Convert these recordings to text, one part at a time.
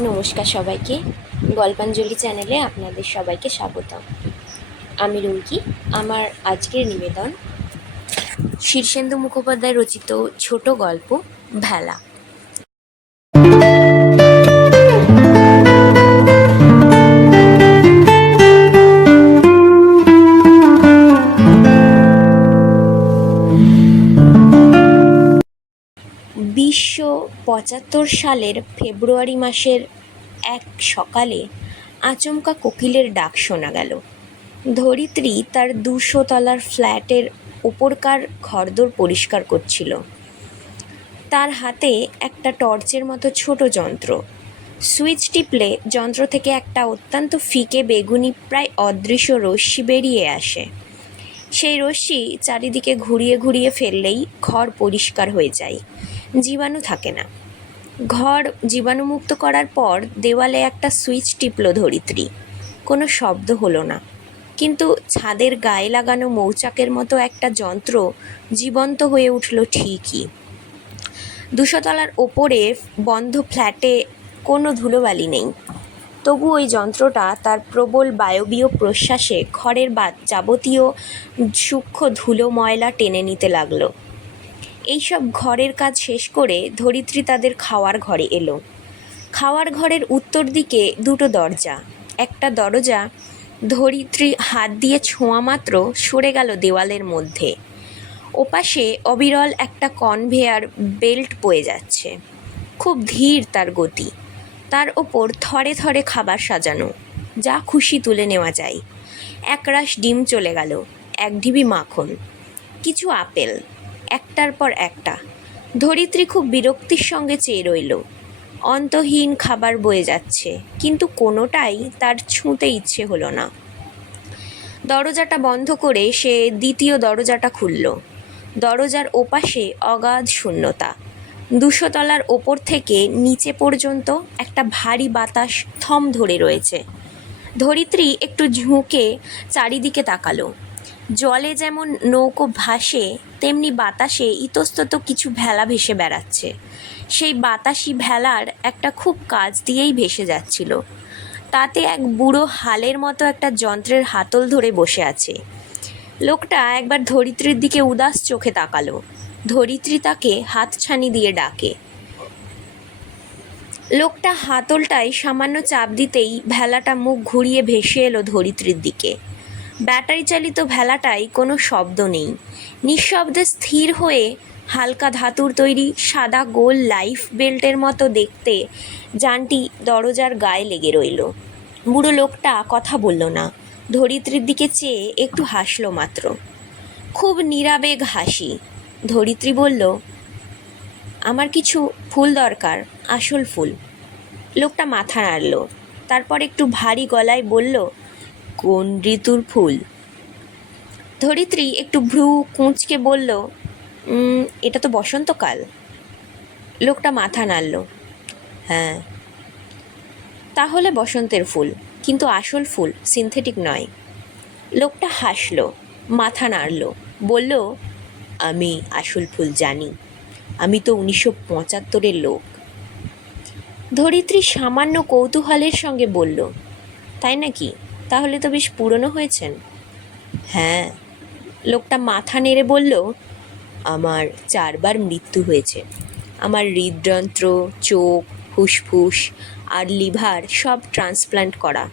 নমস্কার সবাইকে, গল্পাঞ্জলি চ্যানেলে আপনাদের সবাইকে স্বাগত। আমি রুমকি। আমার আজকের নিবেদন শীর্ষেন্দু মুখোপাধ্যায় রচিত ছোট গল্প ভেলা। সালের ফেব্রুয়ারি মাসের এক সকালে আচমকা কোকিলের ডাক শোনা গেল। ধরিত্রী তার 200 তলার ফ্ল্যাটের ওপরকার ঘরদোর পরিষ্কার করছিল। তার হাতে একটা টর্চের মতো ছোট যন্ত্র। সুইচ টিপলে যন্ত্র থেকে একটা অত্যন্ত ফিকে বেগুনি প্রায় অদৃশ্য রশ্মি বেরিয়ে আসে। সেই রশ্মি চারিদিকে ঘুরিয়ে ঘুরিয়ে ফেললেই ঘর পরিষ্কার হয়ে যায়, জীবাণু থাকে না। ঘর জীবাণুমুক্ত করার পর দেওয়ালে একটা সুইচ টিপল ধরিত্রী। কোনো শব্দ হলো না, কিন্তু ছাদের গায়ে লাগানো মৌচাকের মতো একটা যন্ত্র জীবন্ত হয়ে উঠল ঠিকই। 200 তলার ওপরে বন্ধ ফ্ল্যাটে কোনো ধুলোবালি নেই, তবু ওই যন্ত্রটা তার প্রবল বায়বীয় প্রশ্বাসে ঘরের যাবতীয় সূক্ষ্ম ধুলো ময়লা টেনে নিতে লাগলো। এইসব ঘরের কাজ শেষ করে ধরিত্রী তাদের খাওয়ার ঘরে এলো। খাওয়ার ঘরের উত্তর দিকে দুটো দরজা। একটা দরজা ধরিত্রী হাত দিয়ে ছোঁয়া মাত্র সরে গেল দেওয়ালের মধ্যে। ওপাশে অবিরল একটা কনভেয়ার বেল্ট বয়ে যাচ্ছে, খুব ধীর তার গতি। তার ওপর থরে থরে খাবার সাজানো, যা খুশি তুলে নেওয়া যায়। একরাশ ডিম চলে গেল, এক ঢিবি মাখন, কিছু আপেল, একটার পর একটা। ধরিত্রী খুব বিরক্তির সঙ্গে চেয়ে রইল। অন্তহীন খাবার বয়ে যাচ্ছে, কিন্তু কোনোটাই তার ছুঁতে ইচ্ছে হলো না। দরজাটা বন্ধ করে সে দ্বিতীয় দরজাটা খুলল। দরজার ওপাশে অগাধ শূন্যতা। 200 তলার ওপর থেকে নিচে পর্যন্ত একটা ভারী বাতাস থম ধরে রয়েছে। ধরিত্রী একটু ঝুঁকে চারিদিকে তাকালো। জলে যেমন নৌকো ভাসে, তেমনি বাতাসে ইতস্তত কিছু ভেলা ভেসে বেড়াচ্ছে। সেই বাতাসি ভেলার একটা খুব কাছ দিয়েই ভেসে যাচ্ছিল। তাতে এক বুড়ো হালের মতো একটা যন্ত্রের হাতল ধরে বসে আছে। লোকটা একবার ধরিত্রীর দিকে উদাস চোখে তাকালো। ধরিত্রী তাকে হাতছানি দিয়ে ডাকে। লোকটা হাতলটায় সামান্য চাপ দিতেই ভেলাটা মুখ ঘুরিয়ে ভেসে এলো ধরিত্রীর দিকে। ব্যাটারি চালিত ভেলাটায় কোনো শব্দ নেই। নিঃশব্দে স্থির হয়ে হালকা ধাতুর তৈরি সাদা গোল লাইফ বেল্টের মতো দেখতে যানটি দরজার গায়ে লেগে রইল। বুড়ো লোকটা কথা বলল না, ধরিত্রীর দিকে চেয়ে একটু হাসল মাত্র, খুব নিরাবেগ হাসি। ধরিত্রী বলল, আমার কিছু ফুল দরকার, আসল ফুল। লোকটা মাথা নাড়ল, তারপর একটু ভারী গলায় বলল, কোন ঋতুর ফুল? ধরিত্রী একটু ভ্রু কুঁচকে বলল, এটা তো বসন্তকাল। লোকটা মাথা নাড়ল, হ্যাঁ, তাহলে বসন্তের ফুল, কিন্তু আসল ফুল, সিনথেটিক নয়। লোকটা হাসল, মাথা নাড়ল, বলল, আমি আসল ফুল জানি, আমি তো 1975-এর লোক। ধরিত্রী সামান্য কৌতূহলের সঙ্গে বলল, তাই নাকি? তাহলে তো বেশ পুরনো হয়েছেন। হ্যাঁ। লোকটা মাথা নেড়ে বলল, আমার 4 বার মৃত্যু হয়েছে। আমার হৃদযন্ত্র, চোখ, ফুসফুস আর লিভার সব ট্রান্সপ্ল্যান্ট করা।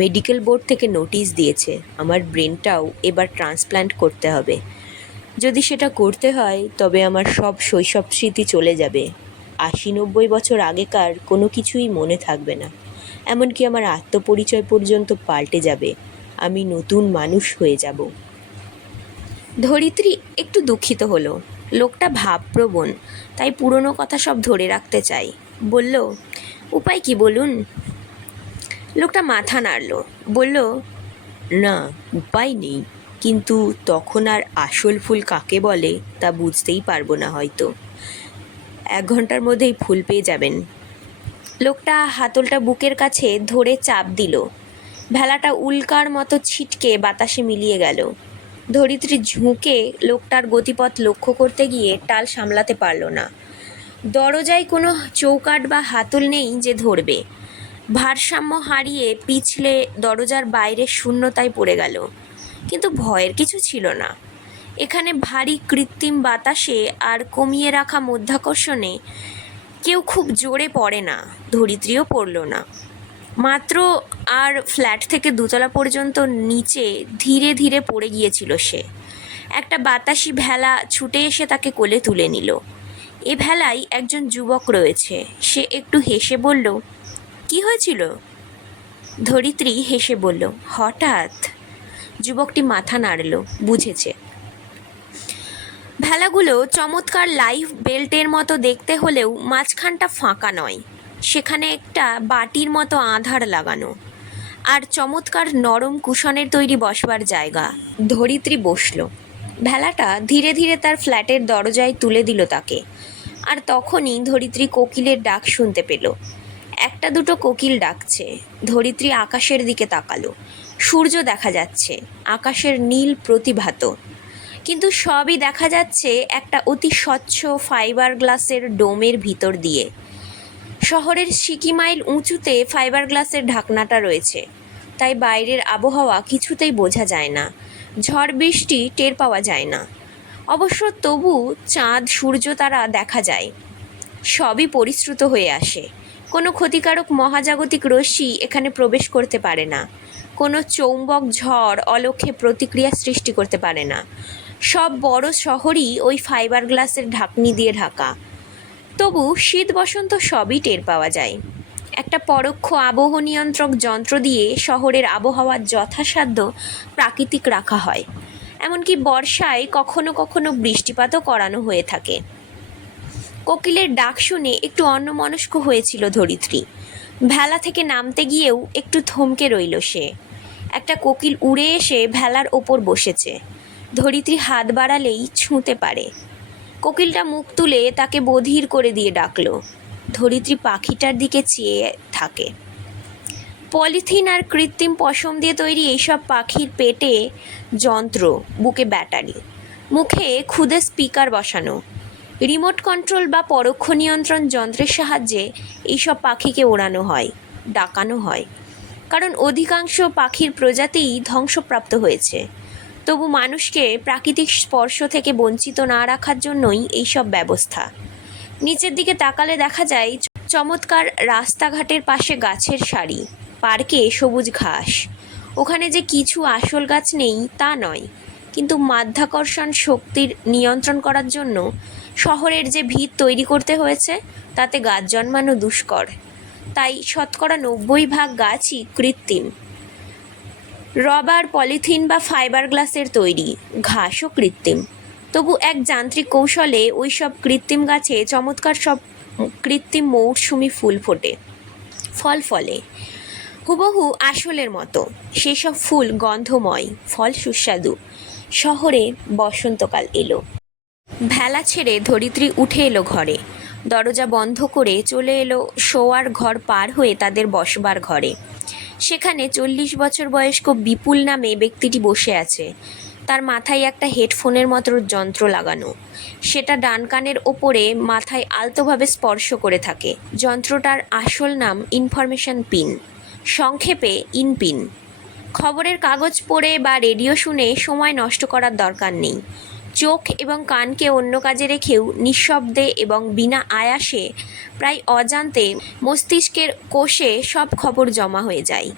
মেডিকেল বোর্ড থেকে নোটিশ দিয়েছে আমার ব্রেনটাও এবার ট্রান্সপ্ল্যান্ট করতে হবে। যদি সেটা করতে হয় তবে আমার সব শৈশব স্মৃতি চলে যাবে। 80-90 বছর আগেকার কোনো কিছুই মনে থাকবে না। এমনকি আমার আত্মপরিচয় পর্যন্ত পাল্টে যাবে। আমি নতুন মানুষ হয়ে যাব। ধরিত্রী একটু দুঃখিত হলো। লোকটা ভাবপ্রবণ, তাই পুরনো কথা সব ধরে রাখতে চাই। বলল, উপায় কি বলুন? লোকটা মাথা নাড়ল, বলল, না, উপায় নেই, কিন্তু তখন আর আসল ফুল কাকে বলে তা বুঝতেই পারবো না হয়তো। 1 ঘন্টার মধ্যেই ফুল পেয়ে যাবেন। লোকটা হাতলটা বুকের কাছে ধরে চাপ দিল। ভেলাটা উল্কার মতো ছিটকে বাতাসে মিলিয়ে গেল। ধরিত্রী ঝুঁকে লোকটার গতিপথ লক্ষ্য করতে গিয়ে টাল সামলাতে পারল না। দরজায় কোনো চৌকাঠ বা হাতল নেই যে ধরবে। ভারসাম্য হারিয়ে পিছলে দরজার বাইরে শূন্যতায় পড়ে গেল। কিন্তু ভয়ের কিছু ছিল না। এখানে ভারী কৃত্রিম বাতাসে আর কমিয়ে রাখা মধ্যাকর্ষণে কেউ খুব জোরে পড়ে না, ধরিত্রীও পড়ল না। মাত্র আর ফ্ল্যাট থেকে দোতলা পর্যন্ত নিচে ধীরে ধীরে পড়ে গিয়েছিল সে। একটা বাতাসি ভেলা ছুটে এসে তাকে কোলে তুলে নিল। এ ভেলায় একজন যুবক রয়েছে। সে একটু হেসে বলল, কি হয়েছিল? ধরিত্রী হেসে বলল, হঠাৎ। যুবকটি মাথা নাড়ল, বুঝেছে। ভেলাগুলো চমৎকার লাইফ বেল্টের মতো দেখতে হলেও মাঝখানটা ফাঁকা নয়, সেখানে একটা বাটির মতো আধার লাগানো, আর চমৎকার নরম কুশনের তৈরি বসবার জায়গা। ধরিত্রী বসল। ভেলাটা ধীরে ধীরে তার ফ্ল্যাটের দরজায় তুলে দিল তাকে। আর তখনই ধরিত্রী কোকিলের ডাক শুনতে পেল। একটা দুটো কোকিল ডাকছে। ধরিত্রী আকাশের দিকে তাকালো। সূর্য দেখা যাচ্ছে, আকাশের নীল প্রতিভাত। কিন্তু সবই দেখা যাচ্ছে একটা অতি স্বচ্ছ ফাইবার গ্লাসের ডোমের ভিতর দিয়ে। শহরের সিকিমাইল উঁচুতে ফাইবার গ্লাসের ঢাকনাটা রয়েছে, তাই বাইরের আবহাওয়া কিছুতেই বোঝা যায় না, ঝড় বৃষ্টি টের পাওয়া যায় না। অবশ্য তবু চাঁদ, সূর্য, তারা দেখা যায়। সবই পরিশ্রুত হয়ে আসে। কোনো ক্ষতিকারক মহাজাগতিক রশ্মি এখানে প্রবেশ করতে পারে না। কোনো চৌম্বক ঝড় অলক্ষ্যে প্রতিক্রিয়া সৃষ্টি করতে পারে না। সব বড় শহরই ওই ফাইবার গ্লাসের ঢাকনি দিয়ে ঢাকা। তবু শীত বসন্ত সবই টের পাওয়া যায়। একটা পরোক্ষ আবহ নিয়ন্ত্রক যন্ত্র দিয়ে শহরের আবহাওয়া যথাসাধ্য প্রাকৃতিক রাখা হয়। এমনকি বর্ষায় কখনো কখনো বৃষ্টিপাতও করানো হয়ে থাকে। কোকিলের ডাক শুনে একটু অন্যমনস্ক হয়েছিল ধরিত্রী। ভেলা থেকে নামতে গিয়েও একটু থমকে রইল সে। একটা কোকিল উড়ে এসে ভেলার ওপর বসেছে। ধরিত্রী হাত বাড়ালেই ছুঁতে পারে। কোকিলটা মুখ তুলে তাকে বধির করে দিয়ে ডাকল। ধরিত্রী পাখিটার দিকে চেয়ে থাকে। পলিথিন আর কৃত্রিম পশম দিয়ে তৈরি এইসব পাখির পেটে যন্ত্র, বুকে ব্যাটারি, মুখে খুদে স্পিকার বসানো। রিমোট কন্ট্রোল বা পরোক্ষ নিয়ন্ত্রণ যন্ত্রের সাহায্যে এইসব পাখিকে ওড়ানো হয়, ডাকানো হয়। কারণ অধিকাংশ পাখির প্রজাতিই ধ্বংসপ্রাপ্ত হয়েছে। তবু মানুষকে প্রাকৃতিক স্পর্শ থেকে বঞ্চিত না রাখার জন্যই এইসব ব্যবস্থা। নিচের দিকে তাকালে দেখা যায় চমৎকার রাস্তাঘাটের পাশে গাছের সারি, পার্কে সবুজ ঘাস। ওখানে যে কিছু আসল গাছ নেই তা নয়, কিন্তু মাধ্যাকর্ষণ শক্তির নিয়ন্ত্রণ করার জন্য শহরের যে ভিত তৈরি করতে হয়েছে তাতে গাছ জন্মানো দুষ্কর। তাই 90% গাছই কৃত্রিম। রবার, পলিথিন বা ফাইবার গ্লাসের তৈরি, ঘাসও কৃত্রিম। তবু এক যান্ত্রিক কৌশলে ওই সব কৃত্রিম গাছে চমৎকার সব কৃত্রিম মৌসুমি ফুল ফোটে, ফল ফলে হুবহু আসলের মতো। সেসব ফুল গন্ধময়, ফল সুস্বাদু। শহরে বসন্তকাল এলো। ভেলা ছেড়ে ধরিত্রী উঠে এলো ঘরে। দরজা বন্ধ করে চলে এলো শোয়ার ঘর পার হয়ে তাদের বসবার ঘরে। সেখানে 40 বছর বয়স্ক বিপুল নামে ব্যক্তিটি বসে আছে। তার মাথায় একটা হেডফোনের মতো যন্ত্র লাগানো। সেটা ডান কানের ওপরে মাথায় আলতোভাবে স্পর্শ করে থাকে। যন্ত্রটার আসল নাম ইনফরমেশন পিন, সংক্ষেপে ইনপিন। খবরের কাগজ পড়ে বা রেডিও শুনে সময় নষ্ট করার দরকার নেই। চোখ এবং কানকে অন্য কাজে রেখেও নিঃশব্দে এবং বিনা আয়াসে, প্রায় অজান্তে মস্তিষ্কের কোষে সব খবর জমা হয়ে যায়।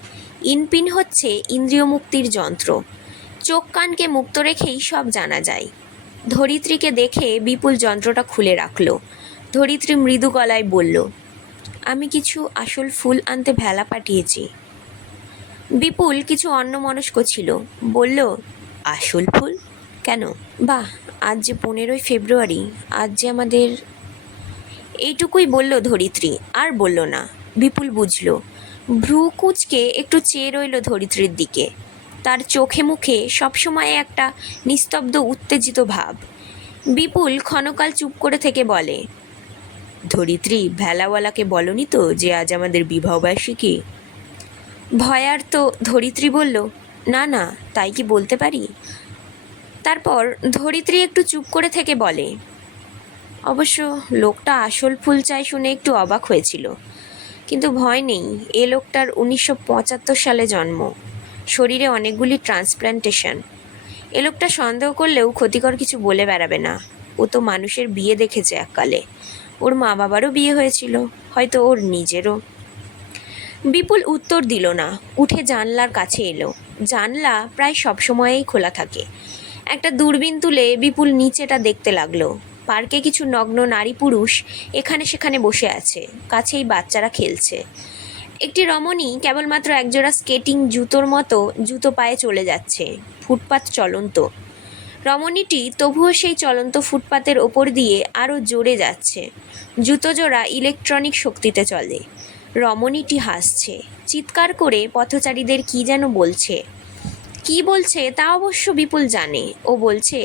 ইনপিন হচ্ছে ইন্দ্রিয় মুক্তির যন্ত্র। চোখ কানকে মুক্ত রেখেই সব জানা যায়। ধরিত্রীকে দেখে বিপুল যন্ত্রটা খুলে রাখল। ধরিত্রী মৃদু গলায় বলল, আমি কিছু আসল ফুল আনতে ভেলা পাঠিয়েছি। বিপুল কিছু অন্যমনস্ক ছিল, বলল, আসল ফুল? কেন? বাহ, আজ যে 15ই ফেব্রুয়ারি, আজ যে আমাদের। এইটুকুই বলল ধরিত্রী, আর বলল না। বিপুল বুঝল। ভ্রু কুঁচকে একটু চেয়ে রইল ধরিত্রীর দিকে। তার চোখে মুখে সবসময় একটা নিস্তব্ধ উত্তেজিত ভাব। বিপুল ক্ষণকাল চুপ করে থেকে বলে, ধরিত্রী, ভেলাওয়ালাকে বলনি তো যে আজ আমাদের বিবাহবার্ষিকী? ভয়ার্ত ধরিত্রী বলল, না না, তাই কি বলতে পারি? তারপর ধরিত্রী একটু চুপ করে থেকে বলে, অবশ্য লোকটা আসল ফুল চাই শুনে একটু অবাক হয়েছিল, কিন্তু ভয় নেই, এ লোকটার 1975 সালে জন্ম, শরীরে অনেকগুলি ট্রান্সপ্ল্যান্টেশন। এ লোকটা সন্দেহ করলেও ক্ষতিকর কিছু বলে বেড়াবে না। ও তো মানুষের বিয়ে দেখেছে এককালে, ওর মা বাবারও বিয়ে হয়েছিল, হয়তো ওর নিজেরও। বিপুল উত্তর দিল না, উঠে জানলার কাছে এলো। জানলা প্রায় সবসময়েই খোলা থাকে। একটা দূরবীন তুলে বিপুল নিচেটা দেখতে লাগলো। পার্কে কিছু নগ্ন নারী পুরুষ এখানে সেখানে বসে আছে, কাছেই বাচ্চারা খেলছে। একটি রমণী কেবলমাত্র একজোড়া স্কেটিং জুতোর মতো জুতো পায়ে চলে যাচ্ছে। ফুটপাত চলন্ত। রমণীটি তবুও সেই চলন্ত ফুটপাতের ওপর দিয়ে আরও জোরে যাচ্ছে। জুতো জোড়া ইলেকট্রনিক শক্তিতে চলে। রমণীটি হাসছে, চিৎকার করে পথচারীদের কি যেন বলছে। কি বলছে তা অবশ্য বিপুল জানে। ও বলছে,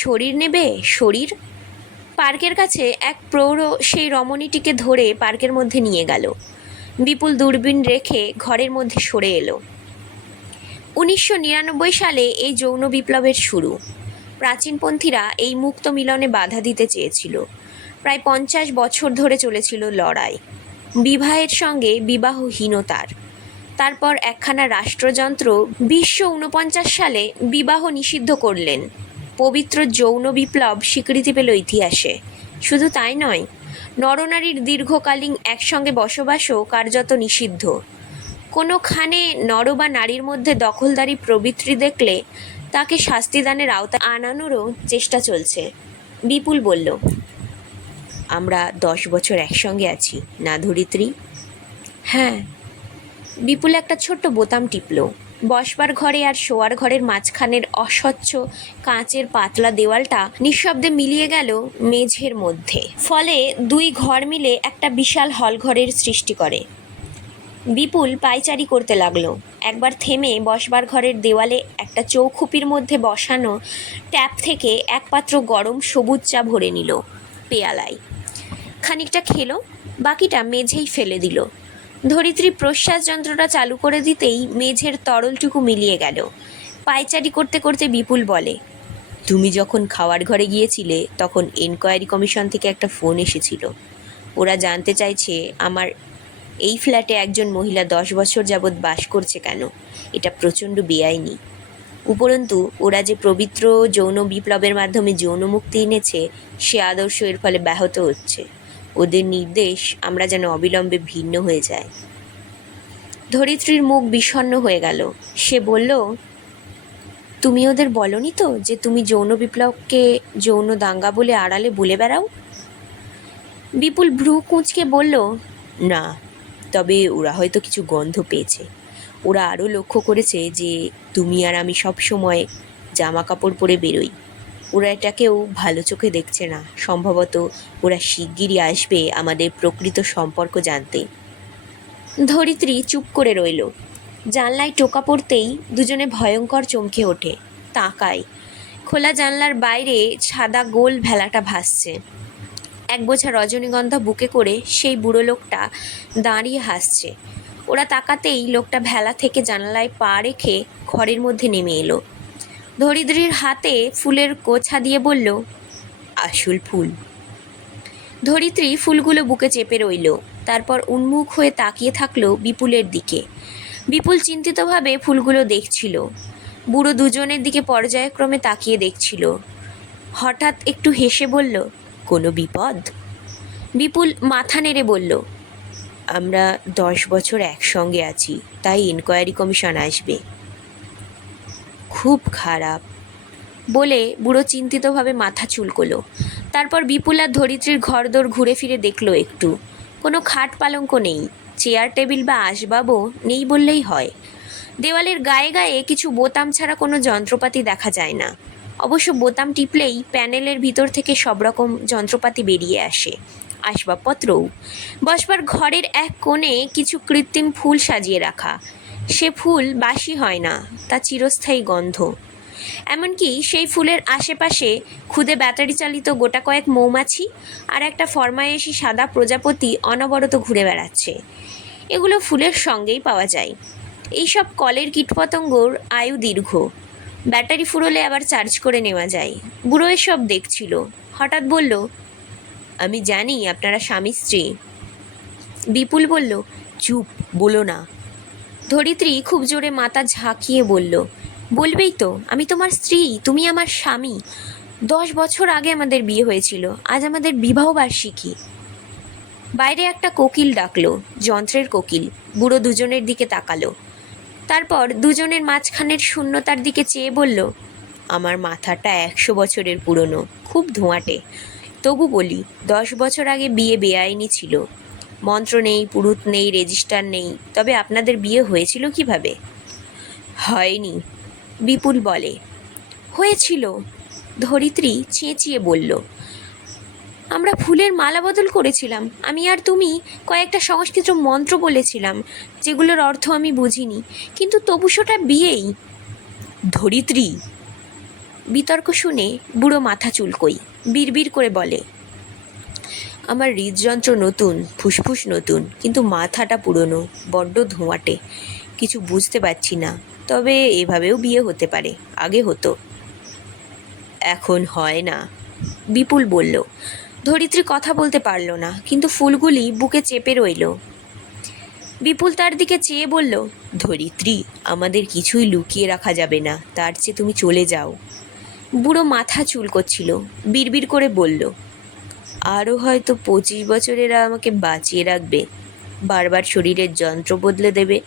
শরীর নেবে, শরীর। পার্কের কাছে এক প্রৌঢ় সেই রমণীটিকে ধরে পার্কের মধ্যে নিয়ে গেল। বিপুল দূরবীন রেখে ঘরের মধ্যে সরে এলো। 1999 সালে এই যৌন বিপ্লবের শুরু। প্রাচীনপন্থীরা এই মুক্ত মিলনে বাধা দিতে চেয়েছিল। প্রায় 50 বছর ধরে চলেছিল লড়াই, বিবাহের সঙ্গে বিবাহহীনতার। তারপর একখানা রাষ্ট্রযন্ত্র 1949 সালে বিবাহ নিষিদ্ধ করলেন। পবিত্র যৌন বিপ্লব স্বীকৃতি পেল ইতিহাসে। শুধু তাই নয়, নরনারীর দীর্ঘকালীন একসঙ্গে বসবাসও কার্যত নিষিদ্ধ। কোনোখানে নর বা নারীর মধ্যে দখলদারি প্রবৃত্তি দেখলে তাকে শাস্তিদানের আওতায় আনানোরও চেষ্টা চলছে। বিপুল বলল, আমরা 10 বছর একসঙ্গে আছি না ধরিত্রী? হ্যাঁ। বিপুল একটা ছোট্ট বোতাম টিপল। বসবার ঘরে আর শোয়ার ঘরের মাঝখানের অস্বচ্ছ কাঁচের পাতলা দেওয়ালটা নিঃশব্দে মিলিয়ে গেল মেঝের মধ্যে। ফলে দুই ঘর মিলে একটা বিশাল হলঘরের সৃষ্টি করে। বিপুল পায়চারি করতে লাগলো। একবার থেমে বসবার ঘরের দেওয়ালে একটা চৌখুপির মধ্যে বসানো ট্যাপ থেকে এক পাত্র গরম সবুজ চা ভরে নিল পেয়ালায়। খানিকটা খেলো, বাকিটা মেঝেই ফেলে দিল। ধরিত্রী প্রশ্বাস যন্ত্রটা চালু করে দিতেই মেঝের তরলটুকু মিলিয়ে গেল। পায়চারি করতে করতে বিপুল বলে, তুমি যখন খাওয়ার ঘরে গিয়েছিলে তখন এনকোয়ারি কমিশন থেকে একটা ফোন এসেছিল। ওরা জানতে চাইছে আমার এই ফ্ল্যাটে একজন মহিলা 10 বছর যাবৎ বাস করছে কেন। এটা প্রচণ্ড বেআইনি। উপরন্তু ওরা যে পবিত্র যৌন বিপ্লবের মাধ্যমে যৌন মুক্তি এনেছে, সে আদর্শ এর ফলে ব্যাহত হচ্ছে। ওদের নির্দেশ আমরা যেন অবিলম্বে ভিন্ন হয়ে যায়। ধরিত্রীর মুখ বিষণ্ণ হয়ে গেল। সে বলল, তুমি ওদের বলনি তো যে তুমি যৌন বিপ্লবকে যৌন দাঙ্গা বলে আড়ালে বলে বেড়াও? বিপুল ভ্রু কুঁচকে বলল, না, তবে ওরা হয়তো কিছু গন্ধ পেয়েছে। ওরা আরও লক্ষ্য করেছে যে তুমি আর আমি সব সময় জামা কাপড় পরে বেরোই। ওরা এটাকেও ভালো চোখে দেখছে না। সম্ভবত ওরা শিগগিরই আসবে আমাদের প্রকৃত সম্পর্ক জানতে। ধরিত্রী চুপ করে রইল। জানলায় টোকা পড়তেই দুজনে ভয়ঙ্কর চমকে ওঠে। তাকায়। খোলা জানলার বাইরে সাদা গোল ভেলাটা ভাসছে। এক বোঝা রজনীগন্ধা বুকে করে সেই বুড়ো লোকটা দাঁড়িয়ে হাসছে। ওরা তাকাতেই লোকটা ভেলা থেকে জানালায় পা রেখে ঘরের মধ্যে নেমে এলো। ধরিত্রীর হাতে ফুলের গোছা দিয়ে বলল, আসল ফুল। ধরিত্রী ফুলগুলো বুকে চেপে রইল। তারপর উন্মুখ হয়ে তাকিয়ে থাকলো বিপুলের দিকে। বিপুল চিন্তিতভাবে ফুলগুলো দেখছিল। বুড়ো দুজনের দিকে পর্যায়ক্রমে তাকিয়ে দেখছিল। হঠাৎ একটু হেসে বলল, কোনো বিপদ? বিপুল মাথা নেড়ে বলল, আমরা 10 বছর একসঙ্গে আছি, তাই ইনকোয়ারি কমিশন আসবে। খুব খারাপ বলে বুড়ো চিন্তিতভাবে মাথা চুলকোলো। তারপর বিপুল আর ধরিত্রীর ঘরদোর ঘুরে ফিরে দেখলো একটু। কোনো খাট পালঙ্ক নেই, চেয়ার টেবিল বা আসবাবও নেই বললেই হয়। দেওয়ালের গায়ে গায়ে কিছু বোতাম ছাড়া কোনো যন্ত্রপাতি দেখা যায় না। অবশ্য বোতাম টিপলেই প্যানেলের ভিতর থেকে সব রকম যন্ত্রপাতি বেরিয়ে আসে, আসবাবপত্রও। বসবার ঘরের এক কোণে কিছু কৃত্রিম ফুল সাজিয়ে রাখা। সে ফুল বাসি হয় না, তা চিরস্থায়ী গন্ধ। এমনকি সেই ফুলের আশেপাশে ক্ষুদে ব্যাটারি চালিত গোটা কয়েক মৌমাছি আর একটা ফরমায়েশি সাদা প্রজাপতি অনবরত ঘুরে বেড়াচ্ছে। এগুলো ফুলের সঙ্গেই পাওয়া যায়। এইসব কলের কীটপতঙ্গর আয়ু দীর্ঘ। ব্যাটারি ফুরোলে আবার চার্জ করে নেওয়া যায়। বুড়ো এসব দেখছিল। হঠাৎ বলল, আমি জানি আপনারা স্বামী স্ত্রী। বিপুল বলল, চুপ, বলো না। ধরিত্রী খুব জোরে মাথা ঝাঁকিয়ে বলল, বলবেই তো, আমি তোমার স্ত্রী, তুমি আমার স্বামী। 10 বছর আগে আমাদের বিয়ে হয়েছিল, আজ আমাদের বিবাহ বার্ষিকী। বাইরে একটা কোকিল ডাকলো, যন্ত্রের কোকিল। বুড়ো দুজনের দিকে তাকালো, তারপর দুজনের মাঝখানের শূন্যতার দিকে চেয়ে বলল, আমার মাথাটা 100 বছরের পুরনো, খুব ধোঁয়াটে। তবু বলি, 10 বছর আগে বিয়ে বেআইনি ছিল। মন্ত্র নেই, পুরুত নেই, রেজিস্টার নেই। তবে আপনাদের বিয়ে হয়েছিল কিভাবে? হয়নি, বিপুল বলে। হয়েছিল, ধরিত্রী চেঁচিয়ে বলল। আমরা ফুলের মালা বদল করেছিলাম, আমি আর তুমি কয়েকটা সংস্কৃত মন্ত্র বলেছিলাম, যেগুলোর অর্থ আমি বুঝিনি, কিন্তু তবু সেটা বিয়েই। ধরিত্রী! বিতর্ক শুনে বুড়ো মাথা চুলকোই, বিড়বিড় করে বলে, আমার হৃদযন্ত্র নতুন, ফুসফুস নতুন, কিন্তু মাথাটা পুরনো, বড্ড ধোঁয়াটে, কিছু বুঝতে পারছি না। তবে এভাবেও বিয়ে হতে পারে, আগে হতো। এখন হয় না, বিপুল বলল। ধরিত্রী কথা বলতে পারল না, কিন্তু ফুলগুলি বুকে চেপে রইল। বিপুল তার দিকে চেয়ে বলল, ধরিত্রী, আমাদের কিছুই লুকিয়ে রাখা যাবে না, তার চেয়ে তুমি চলে যাও। বুড়ো মাথা চুলকোচ্ছিল, বিড়বিড় করে বলল, আরও হয়তো 25 বছরেরা আমাকে বাঁচিয়ে রাখবে, বারবার শরীরের যন্ত্র বদলে দেবে,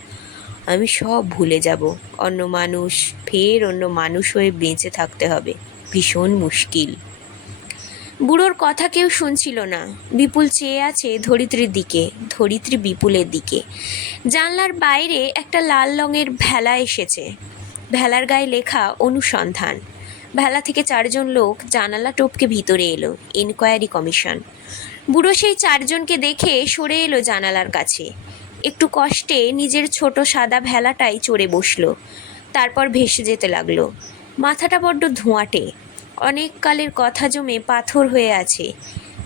আমি সব ভুলে যাব। অন্য মানুষ, ফের অন্য মানুষ হয়ে বেঁচে থাকতে হবে, ভীষণ মুশকিল। বুড়োর কথা কেউ শুনছিল না। বিপুল চেয়ে আছে ধরিত্রীর দিকে, ধরিত্রী বিপুলের দিকে। জানলার বাইরে একটা লাল রঙের ভেলা এসেছে, ভেলার গায়ে লেখা অনুসন্ধান। ভেলা থেকে 4 জন লোক জানালা টপকে ভিতরে এলো, ইনকোয়ারি কমিশন। বুড়ো সেই 4 জনকে দেখে সরে এলো জানালার কাছে। একটু কষ্টে নিজের ছোট সাদা ভেলাটাই চড়ে বসলো, তারপর ভেসে যেতে লাগলো। মাথাটা বড্ড ধোঁয়াটে, অনেক কালের কথা জমে পাথর হয়ে আছে।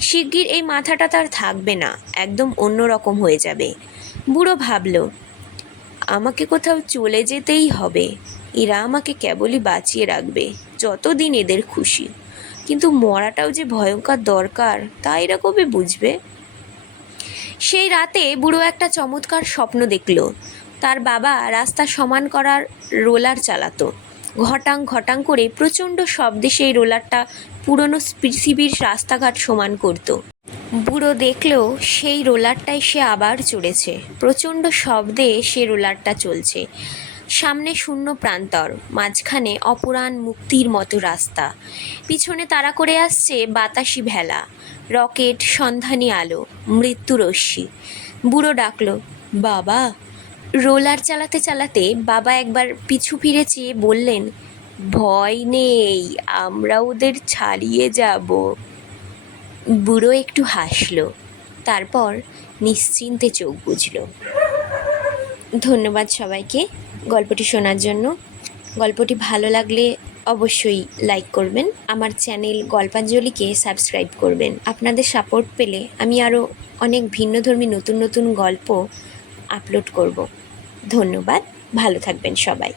শিগগির এই মাথাটা তার থাকবে না, একদম অন্য রকম হয়ে যাবে। বুড়ো ভাবল, আমাকে কোথাও চলে যেতেই হবে, এরা আমাকে কেবলই বাঁচিয়ে রাখবে, যতদিন এদের খুশি। কিন্তু মরাটাও যে ভয়ঙ্কর দরকার, তা এরা কবে বুঝবে? সেই রাতে বুড়ো একটা চমৎকার স্বপ্ন দেখল। তার বাবা রাস্তা সমান করার রোলার চালাতো। ঘটাং ঘটাং করে প্রচণ্ড শব্দে সেই রোলারটা পুরনো পৃথিবীর রাস্তাঘাট সমান করত। বুড়ো দেখল সেই রোলারটাই সে আবার চড়েছে, প্রচণ্ড শব্দে সে রোলারটা চলছে। সামনে শূন্য প্রান্তর, মাঝখানে অপুরাণ মুক্তির মতো রাস্তা, পিছনে তাড়া করে আসছে বাতাসি ভেলা, রকেট, সন্ধানী আলো, মৃত্যু রশ্মি। বুড়ো ডাকল, বাবা। রোলার চালাতে চালাতে বাবা একবার পিছু ফিরে চেয়ে বললেন, ভয় নেই, আমরা ওদের ছাড়িয়ে যাব। বুড়ো একটু হাসল, তারপর নিশ্চিন্তে চোখ বুজল। ধন্যবাদ সবাইকে গল্পটি শোনার জন্য। গল্পটি ভালো লাগলে অবশ্যই লাইক করবেন, আমার চ্যানেল গল্পাঞ্জলিকে সাবস্ক্রাইব করবেন। আপনাদের সাপোর্ট পেলে আমি আরও অনেক ভিন্নধর্মী নতুন নতুন গল্প আপলোড করব। ধন্যবাদ, ভালো থাকবেন সবাই।